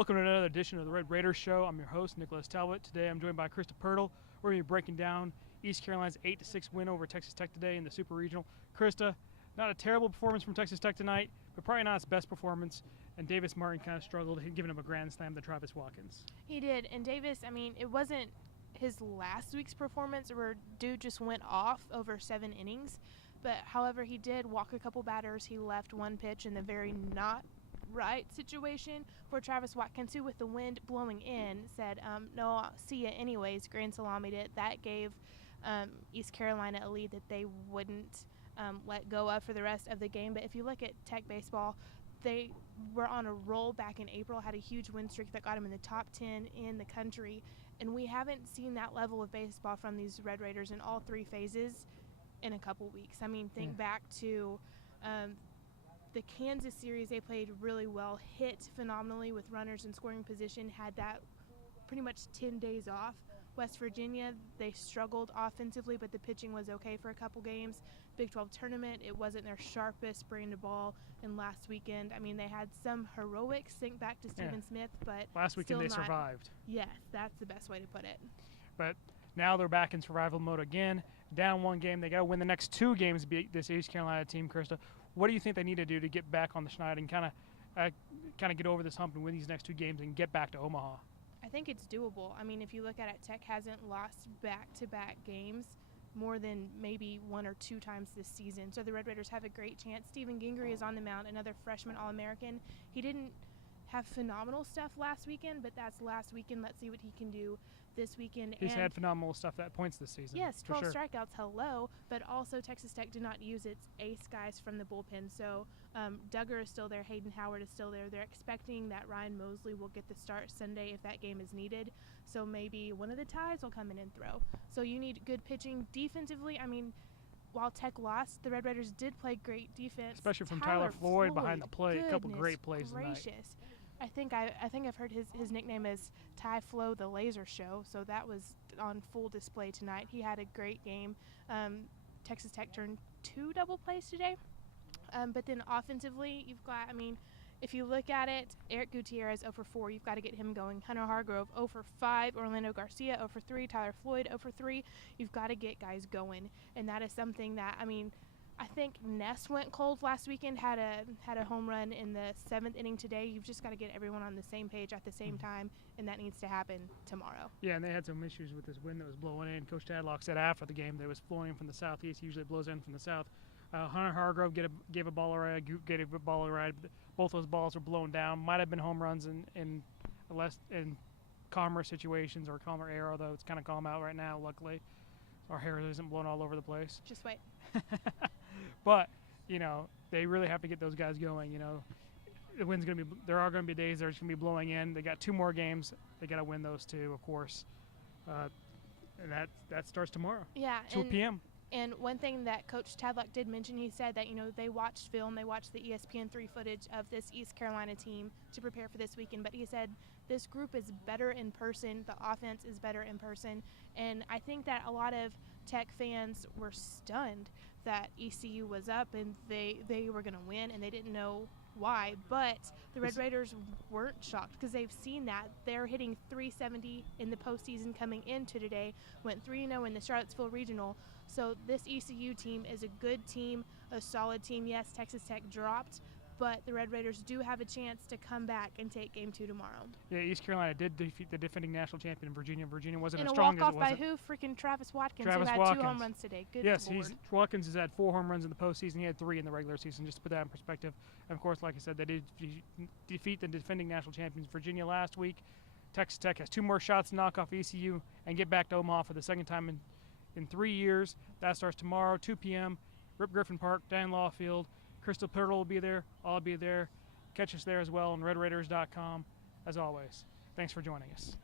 Welcome to another edition of the Red Raiders Show. I'm your host, Nicholas Talbot. Today I'm joined by Krista Pirtle. We're going to be breaking down East Carolina's 8-6 win over Texas Tech today in the Super Regional. Krista, not a terrible performance from Texas Tech tonight, but probably not its best performance. And Davis Martin kind of struggled, giving him a grand slam to Travis Watkins. He did. And Davis, I mean, it wasn't his last week's performance where dude just went off over 7 innings. But, however, he did walk a couple batters. He left one pitch in the very not right situation for Travis Watkins, who with the wind blowing in said, no, I'll see you anyways, grand salamied it. That gave East Carolina a lead that they wouldn't let go of for the rest of the game. But if you look at Tech baseball, they were on a roll back in April, had a huge win streak that got them in the top 10 in the country, and we haven't seen that level of baseball from these Red Raiders in all 3 phases in a couple weeks. I mean, think back to the Kansas series. They played really well, hit phenomenally with runners in scoring position, had that pretty much 10 days off. West Virginia, they struggled offensively, but the pitching was okay for a couple games. Big 12 tournament, it wasn't their sharpest brand of ball. And last weekend, I mean, they had some heroics, think back to Stephen Smith, but last weekend they survived. Yes, that's the best way to put it. But now they're back in survival mode again. Down 1 game, they got to win the next 2 games to beat this East Carolina team. Krista, what do you think they need to do to get back on the schneid and kind of get over this hump and win these next 2 games and get back to Omaha? I think it's doable. I mean, if you look at it, Tech hasn't lost back-to-back games more than maybe 1 or 2 times this season. So the Red Raiders have a great chance. Stephen Gingrey is on the mound, another freshman All-American. He didn't have phenomenal stuff last weekend, but that's last weekend. Let's see what he can do this weekend. He's had phenomenal stuff at points this season. Yes, 12 sure. strikeouts, hello. But also Texas Tech did not use its ace guys from the bullpen. So Duggar is still there. Hayden Howard is still there. They're expecting that Ryan Mosley will get the start Sunday if that game is needed. So maybe one of the ties will come in and throw. So you need good pitching. Defensively, I mean, while Tech lost, the Red Raiders did play great defense. Especially from Tyler Floyd behind the plate. A couple great plays gracious. tonight. I think I've heard his nickname is Ty Flo the Laser Show, so that was on full display tonight. He had a great game. Texas Tech turned 2 double plays today. But then offensively, you've got, I mean, if you look at it, Eric Gutierrez 0 for 4, you've got to get him going. Hunter Hargrove 0 for 5, Orlando Garcia 0 for 3, Tyler Floyd 0 for 3. You've got to get guys going, and that is something that, I mean, I think Ness went cold last weekend, had a home run in the 7th inning today. You've just got to get everyone on the same page at the same time, and that needs to happen tomorrow. Yeah, and they had some issues with this wind that was blowing in. Coach Tadlock said after the game that it was flowing in from the southeast. Usually it blows in from the south. Hunter Hargrove gave a ball a ride, gave a ball a ride. Both those balls were blown down. Might have been home runs in calmer situations or calmer air, although it's kind of calm out right now, luckily. Our hair isn't blown all over the place. Just wait. But, you know, they really have to get those guys going. You know, the wind's going to be – there are going to be days they're just going to be blowing in. They got 2 more games. They got to win those 2, of course. And that starts tomorrow. Yeah. 2 p.m. And one thing that Coach Tadlock did mention, he said that, you know, they watched film, they watched the ESPN3 footage of this East Carolina team to prepare for this weekend. But he said this group is better in person. The offense is better in person. And I think that a lot of Tech fans were stunned that ECU was up and they were going to win, and they didn't know why. But the Red Raiders weren't shocked because they've seen that. They're hitting .370 in the postseason coming into today, went 3-0 in the Charlottesville Regional. So this ECU team is a good team, a solid team. Yes, Texas Tech dropped, but the Red Raiders do have a chance to come back and take Game 2 tomorrow. Yeah, East Carolina did defeat the defending national champion Virginia. Virginia wasn't as strong as it was. In a walk-off by who? Freaking Travis Watkins, who had 2 home runs today. Good yes, Lord. Watkins has had 4 home runs in the postseason. He had 3 in the regular season, just to put that in perspective. And, of course, like I said, they did defeat the defending national champions Virginia last week. Texas Tech has 2 more shots to knock off ECU and get back to Omaha for the second time in 3 years. That starts tomorrow, 2 p.m., Rip Griffin Park, Dan Law Field. Krista Pirtle will be there. I'll be there. Catch us there as well on RedRaiders.com. As always, thanks for joining us.